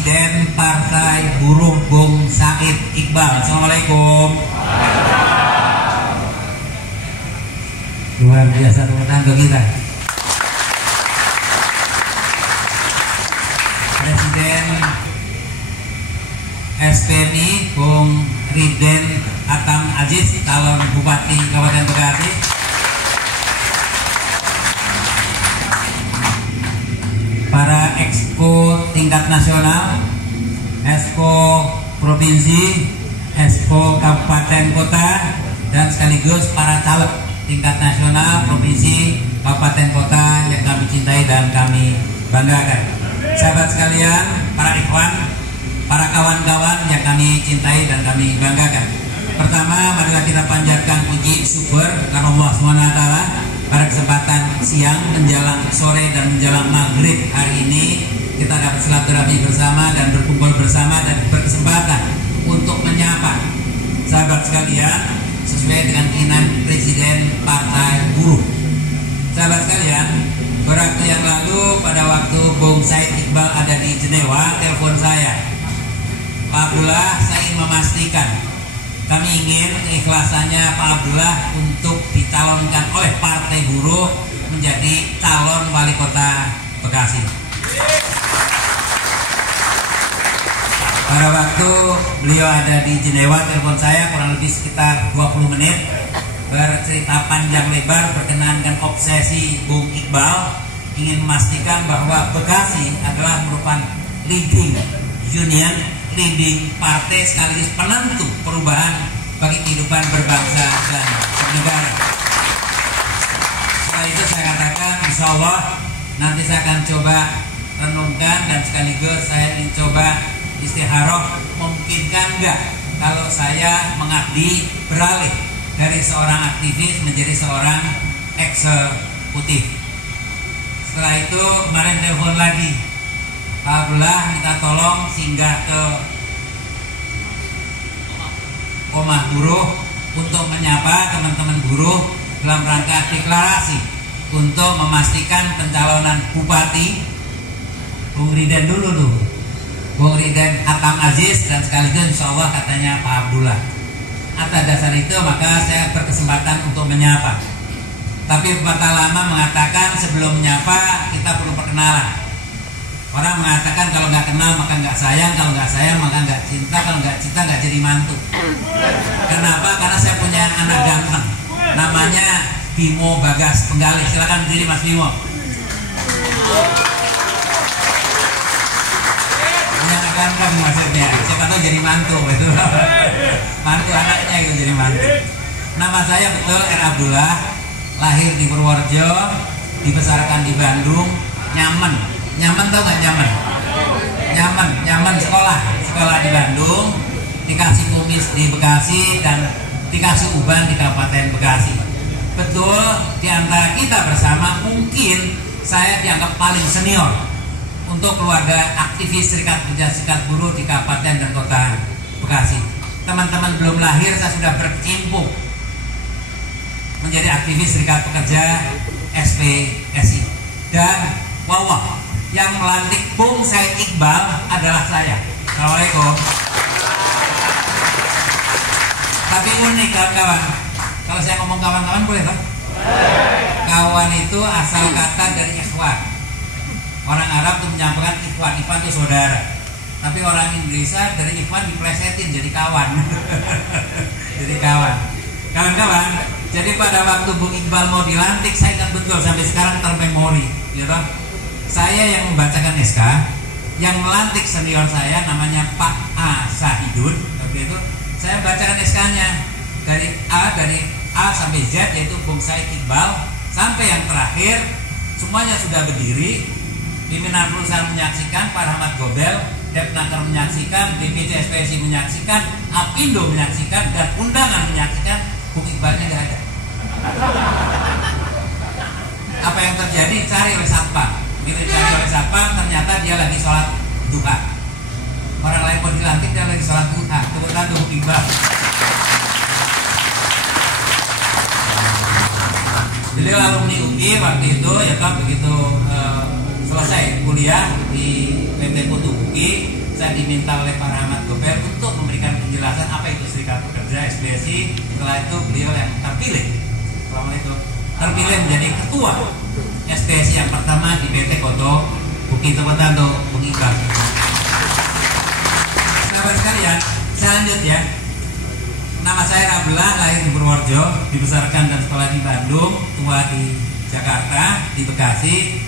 Presiden Partai Buruh Bung Said Iqbal. Assalamualaikum. Luar biasa tepuk tangan untuk kita. Presiden SPMI Bung Riden Atam Aziz, calon Bupati Kabupaten Bekasi. Para exco tingkat nasional, exco provinsi, exco kabupaten kota, dan sekaligus para caleg tingkat nasional, provinsi, kabupaten kota yang kami cintai dan kami banggakan. Sahabat sekalian, para ikhwan, para kawan-kawan yang kami cintai dan kami banggakan. Pertama, marilah kita panjatkan puji syukur karena Allah SWT pada kesempatan siang menjelang sore dan menjelang maghrib hari ini kita dapat silaturahmi bersama dan berkumpul bersama dan berkesempatan untuk menyapa sahabat sekalian sesuai dengan keinginan Presiden Partai Buruh. Sahabat sekalian, beberapa waktu yang lalu pada waktu Bung Said Iqbal ada di Jenewa, telepon saya, Pak Abdullah, saya ingin memastikan, kami ingin keikhlasannya Pak Abdullah untuk dicalonkan oleh Partai Buruh menjadi calon wali kota Bekasi. Pada waktu beliau ada di Jenewa, telepon saya kurang lebih sekitar 20 menit bercerita panjang lebar berkenaan dengan obsesi Bung Iqbal ingin memastikan bahwa Bekasi adalah merupakan leading union, leading partai sekaligus penentu perubahan bagi kehidupan berbangsa dan bernegara. Setelah itu saya katakan, insya Allah nanti saya akan coba renungkan dan sekaligus saya ingin coba istikharah, memungkinkan enggak kalau saya mengabdi beralih dari seorang aktivis menjadi seorang eksekutif. Setelah itu kemarin telepon lagi, Pak Abdullah minta tolong singgah ke Komah Buruh untuk menyapa teman-teman buruh dalam rangka deklarasi untuk memastikan pencalonan Bupati Bung Riden dulu tuh, Bung Riden Atam Aziz, dan sekaligus insya Allah katanya Pak Abdullah. Atas dasar itu maka saya berkesempatan untuk menyapa. Tapi pepatah lama mengatakan sebelum menyapa kita perlu perkenalan. Orang mengatakan kalau nggak kenal maka nggak sayang, kalau nggak sayang maka nggak cinta, kalau nggak cinta nggak jadi mantu. Kenapa? Karena saya punya anak ganteng, namanya Bimo Bagas Penggalih. Silakan berdiri Mas Bimo. Punya anak ganteng maksudnya, siapa tahu jadi mantu itu. Mantu anaknya itu jadi mantu. Nama saya betul R. Abdullah, lahir di Purworejo, dibesarkan di Bandung, Nyaman. Nyaman tau gak nyaman? Nyaman sekolah di Bandung, dikasih kumis di Bekasi dan dikasih uban di Kabupaten Bekasi. Betul, di antara kita bersama mungkin saya dianggap paling senior untuk keluarga aktivis Serikat Pekerja Serikat Buruh di Kabupaten dan Kota Bekasi. Teman-teman belum lahir saya sudah berkecimpung menjadi aktivis Serikat Pekerja SPSI. Dan wawah, yang melantik Bung Said Iqbal adalah saya. Assalamualaikum. Tapi unik kawan-kawan, kalau saya ngomong kawan-kawan boleh toh? Kawan itu asal kata dari ikhwan. Orang Arab tuh menyampaikan ikhwan itu saudara. Tapi orang Indonesia dari ikhwan diplesetin jadi kawan. Jadi kawan. Kawan-kawan, jadi pada waktu Bung Iqbal mau dilantik, saya ingat betul sampai sekarang termemori, gitu. Saya yang membacakan SK, yang melantik senior saya namanya Pak A. Sahidun. Waktu itu saya bacakan SK-nya dari A sampai Z, yaitu Bung Said Iqbal, sampai yang terakhir semuanya sudah berdiri. Pimpinan perusahaan menyaksikan, Pak Rahmat Gobel, Depnaker menyaksikan, DPC SPSI menyaksikan, Apindo menyaksikan, dan undangan menyaksikan. Bung Iqbalnya nggak ada. Apa yang terjadi? Cari oleh satpam. Begitu cari oleh satpam, ternyata dia lagi sholat duha. Orang lain pun dilantik, dia lagi sholat duha. Kebetulan Bung Iqbal. Jadi alumni UI waktu itu ya kan begitu selesai kuliah di PT Putu UI, saya diminta oleh Pak Rahmat Gobel untuk memberikan penjelasan apa itu Serikat Pekerja SPSI. Setelah itu beliau yang terpilih, Assalamualaikum, terpilih menjadi ketua SPSI yang pertama di PT Koto Bukit Tepatan untuk Bung Iqbal. Sahabat sekalian, saya lanjut ya. Nama saya Rablah, lahir di Purworejo, dibesarkan dan sekolah di Bandung, tua di Jakarta, di Bekasi.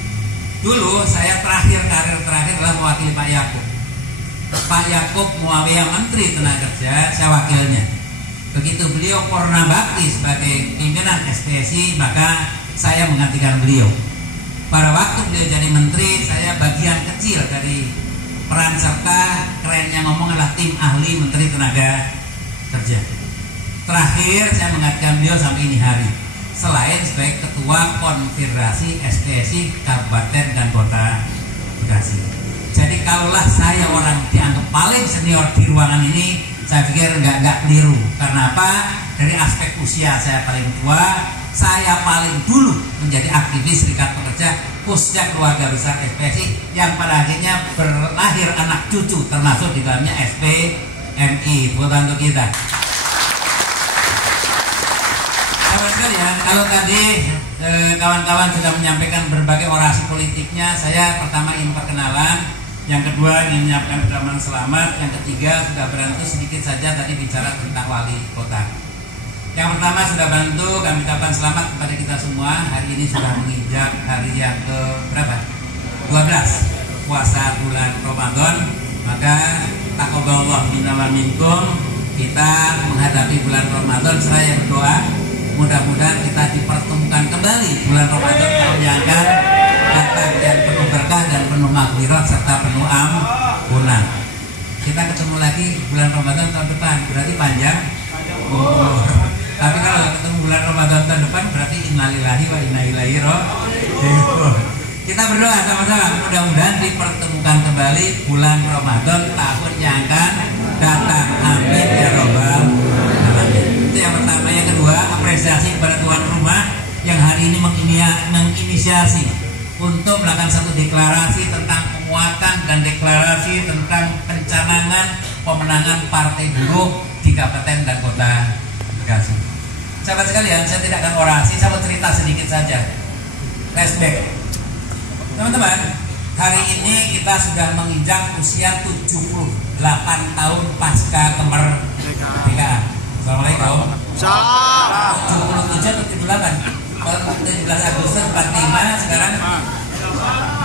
Dulu saya karir terakhir adalah mewakili Pak Yakub. Pak Yakub Muawiyah Menteri Tenaga Kerja, saya wakilnya. Begitu beliau purna bakti sebagai pimpinan SPSI, maka saya menggantikan beliau. Pada waktu beliau jadi menteri, saya bagian kecil dari peran serta, kerennya ngomong adalah tim ahli Menteri Tenaga Kerja. Terakhir saya menggantikan beliau sampai ini hari, selain sebagai ketua konfederasi SPSI Kabupaten dan Kota Bekasi. Jadi kalaulah saya orang dianggap paling senior di ruangan ini, saya pikir nggak keliru. Karena apa? Dari aspek usia saya paling tua, saya paling dulu menjadi aktivis Serikat Pekerja, khususnya keluarga besar SPSI yang pada akhirnya berlahir anak cucu, termasuk di dalamnya SPMI. Bukan untuk kita. Sahabat sekalian, kalau tadi kawan-kawan sudah menyampaikan berbagai orasi politiknya, saya pertama ingin perkenalan. Yang kedua ingin menyampaikan ucapan selamat. Yang ketiga sudah bantu sedikit saja tadi bicara tentang wali kota. Yang pertama sudah bantu kami ucapkan selamat kepada kita semua. Hari ini sudah menginjak hari yang ke berapa? 12 puasa bulan Ramadan. Maka taqabbalallahu minna wa minkum. Kita menghadapi bulan Ramadan, saya berdoa mudah-mudahan kita dipertemukan kembali bulan Ramadan tahun yang akan datang yang penuh berkah dan penuh maghfirah serta penuh ampunan. Kita ketemu lagi bulan Ramadan tahun depan, berarti panjang umur. Tapi kalau ketemu bulan Ramadan tahun depan berarti innalillahi wa inna ilaihi raji'un. Kita berdoa sama-sama mudah-mudahan dipertemukan kembali bulan Ramadan tahun yang akan datang. Amin ya robbal alamin. Itu yang pertama. Yang kedua, apresiasi kepada tuan rumah yang hari ini menginisiasi untuk melakukan satu deklarasi tentang penguatan dan deklarasi tentang pencanangan pemenangan Partai Buruh di Kabupaten dan Kota Bekasi. Sahabat sekalian, saya tidak akan orasi, saya mau cerita sedikit saja. Flashback. Teman-teman, hari ini kita sudah menginjak usia 78 tahun pasca kemerdekaan. Assalamualaikum. 77 atau 78? 17 Agustus 45, sekarang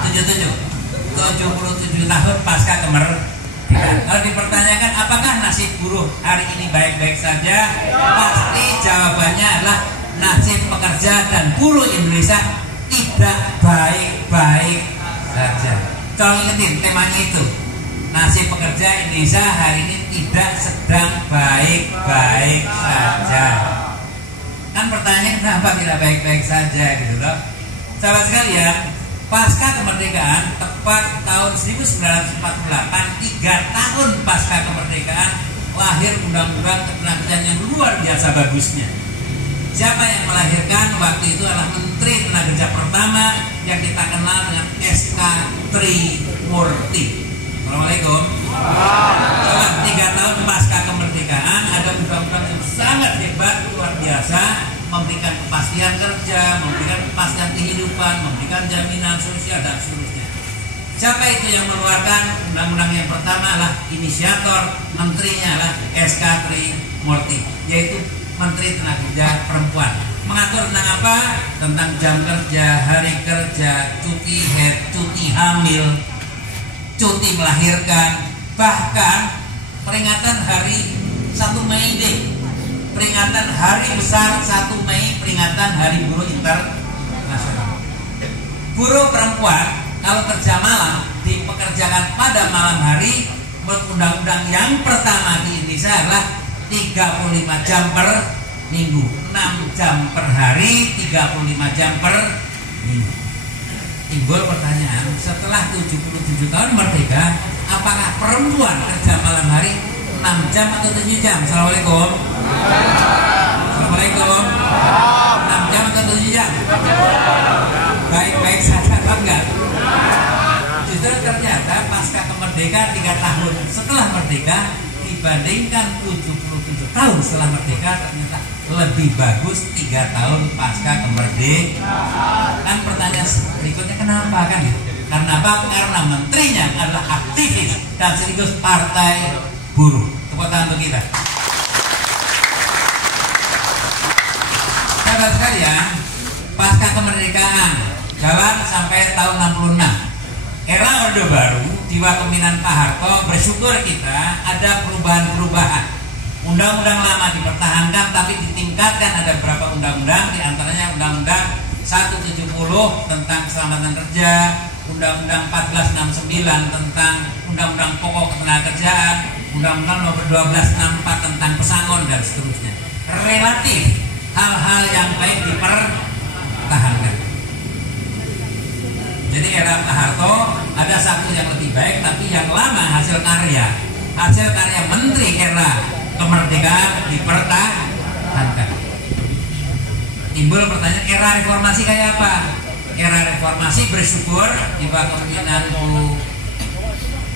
77 tahun pasca kemerdekaan. Kalau dipertanyakan apakah nasib buruh hari ini baik-baik saja, pasti jawabannya adalah nasib pekerja dan buruh Indonesia tidak baik-baik saja. Tolong ingetin temanya itu. Nasib pekerja Indonesia hari ini tidak sedang baik-baik saja. Kan pertanyaan kenapa tidak baik-baik saja gitu loh. Sahabat sekalian, pasca kemerdekaan tepat tahun 1948, 3 tahun pasca kemerdekaan, lahir undang-undang ketenagakerjaan yang luar biasa bagusnya. Siapa yang melahirkan waktu itu adalah Menteri Tenaga Kerja pertama yang kita kenal dengan SK Trimurti. Assalamualaikum. Setelah 3 tahun pasca kemerdekaan ada undang-undang yang sangat hebat, luar biasa, memberikan kepastian kerja, memberikan kepastian kehidupan, memberikan jaminan sosial dan seterusnya. Siapa itu yang mengeluarkan undang-undang yang pertama adalah inisiator, menterinya adalah SK Trimurti, yaitu Menteri Tenaga Kerja Perempuan. Mengatur tentang apa? Tentang jam kerja, hari kerja, cuti haid, cuti hamil, cuti melahirkan, bahkan peringatan hari 1 Mei Day, peringatan hari besar 1 Mei, peringatan Hari Buruh Internasional. Buruh perempuan kalau kerja malam dipekerjakan pada malam hari, menurut undang-undang yang pertama di Indonesia adalah 35 jam per minggu, 6 jam per hari, 35 jam per minggu. Timbul pertanyaan, setelah 77 tahun merdeka, apakah perempuan kerja malam hari 6 jam atau 7 jam? Assalamualaikum. Assalamualaikum. 6 jam atau 7 jam? Baik-baik saja apa enggak? Justru ternyata pasca kemerdekaan merdeka 3 tahun setelah merdeka dibandingkan 77 tahun setelah merdeka ternyata lebih bagus 3 tahun pasca kemerdekaan. Kan pertanyaan berikutnya kenapa kan gitu? Karena apa? Karena menterinya adalah aktivis dan sekaligus partai buruh. Tepuk tangan untuk kita. Sahabat sekalian, pasca kemerdekaan jalan sampai tahun 66. Era Orde Baru di kepemimpinan Pak Harto, bersyukur kita ada perubahan-perubahan. Undang-undang lama dipertahankan tapi ditingkatkan, ada beberapa undang-undang, diantaranya Undang-Undang 170 tentang keselamatan kerja, Undang-Undang 1469 tentang Undang-Undang Pokok Ketenagakerjaan, Undang-Undang nomor 1264 tentang pesangon dan seterusnya. Relatif hal-hal yang baik dipertahankan. Jadi era Pak Harto ada satu yang lebih baik, tapi yang lama hasil karya menteri era kemerdekaan dipertahankan. Timbul pertanyaan, era reformasi kayak apa? Era reformasi bersyukur di bawah kepemimpinan Bu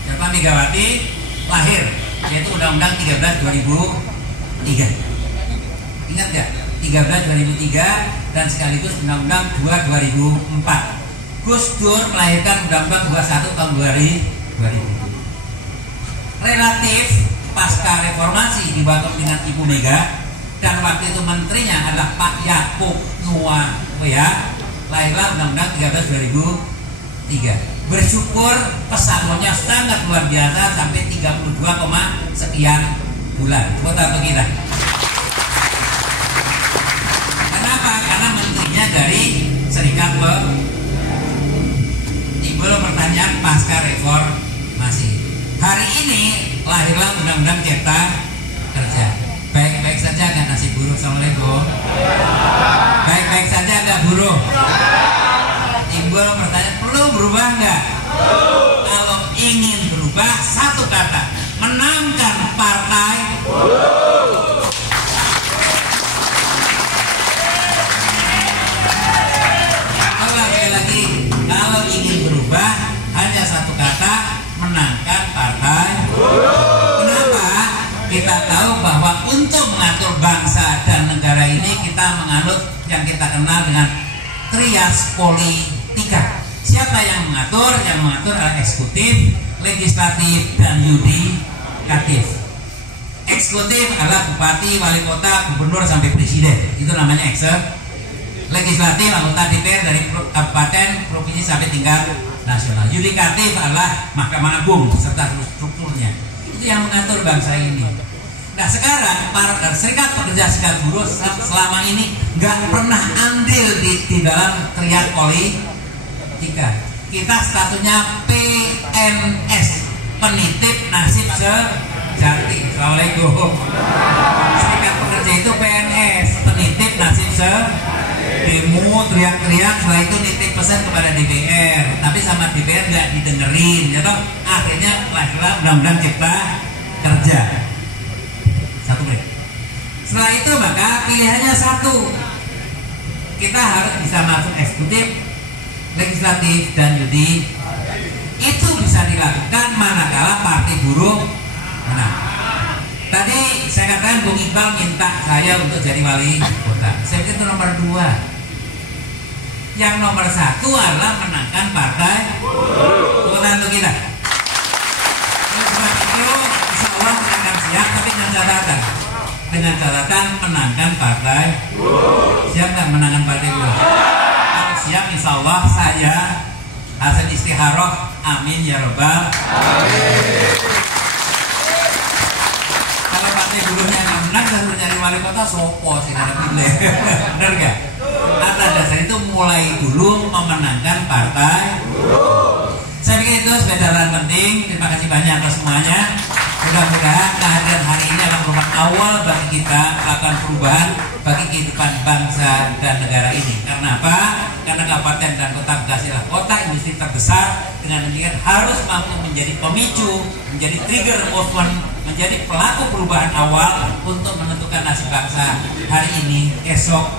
Megawati lahir, yaitu Undang-Undang 13 2003. Ingat gak? 13 2003 dan sekaligus Undang-Undang 2 2004. Gus Dur melahirkan Undang-Undang 21 tahun 2000. Relatif pasca reformasi di bawah kepemimpinan Ibu Mega dan waktu itu menterinya adalah Pak Yakub Nuwakoya, lahirlah Undang-Undang 13 2003. Bersyukur pesangonnya sangat luar biasa sampai 32, sekian bulan. Kota kita. Kenapa? Karena menterinya dari Serikat Timbul pertanyaan pasca reformasi. Hari ini lahirlah Undang-Undang Cipta Kerja. Baik-baik saja nggak nasib buruh? Assalamualaikum. Baik-baik saja nggak buruh? Timbul pertanyaan, perlu berubah nggak? Kalau ingin berubah, satu kata, menangkan partai buruh. Kalau ingin berubah hanya satu kata, menangkan partai buruh. Kenapa? Kita tahu bahwa untuk mengatur bangsa dan negara ini kita menganut yang kita kenal dengan trias politika. Siapa yang mengatur? Yang mengatur adalah eksekutif, legislatif, dan yudikatif. Eksekutif adalah bupati, wali kota, gubernur sampai presiden. Itu namanya eksekutif. Legislatif anggota DPR dari kabupaten, provinsi sampai tingkat nasional. Yudikatif adalah Mahkamah Agung serta strukturnya. Itu yang mengatur bangsa ini. Nah sekarang para serikat pekerja serikat buruh selama ini nggak pernah andil di dalam triad politika. Kita statusnya PNS, penitip nasib sejati. Assalamualaikum. Serikat pekerja itu PNS, penitip nasib sejati. Demo, teriak-teriak, setelah itu nitip pesan kepada DPR, tapi sama DPR nggak didengerin, ya toh? Akhirnya lahirlah Undang-Undang Cipta Kerja. Satu menit. Setelah itu maka pilihannya satu, kita harus bisa masuk eksekutif, legislatif, dan yudikatif. Itu bisa dilakukan manakala partai buruh menang. Tadi saya katakan Bung Iqbal minta saya untuk jadi wali kota. Saya pikir itu nomor 2. Yang nomor 1 adalah menangkan partai buruh. Untuk kita. Sebab itu insya Allah kita akan siap, tapi dengan catatan menangkan partai buruh. Siap nggak menangkan partai buruh? Kalau siap insya Allah saya hasil istikharah. Amin ya robbal alamin. Partai buruhnya nggak menang, harus nyari wali kota sopo sih ada pilih. Benar nggak? Atas dasar itu mulai dulu memenangkan partai buruh. Saya pikir itu sebagai penting. Terima kasih banyak atas semuanya. Mudah-mudahan kehadiran hari ini akan merupakan awal bagi kita melakukan perubahan bagi kehidupan bangsa dan negara ini. Karena apa? Karena kabupaten dan kota Bekasi adalah kota industri terbesar. Dengan demikian harus mampu menjadi pemicu, menjadi trigger movement, menjadi pelaku perubahan awal untuk menentukan nasib bangsa hari ini, esok,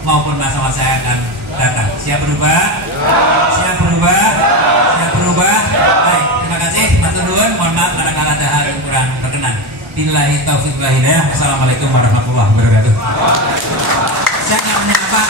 maupun masa-masa yang akan datang. Siap berubah? Siap berubah? Siap berubah? Baik, terima kasih. Matur nuwun. Billahi taufiq wal hidayah. Assalamualaikum warahmatullahi wabarakatuh. Saya nggak menyapa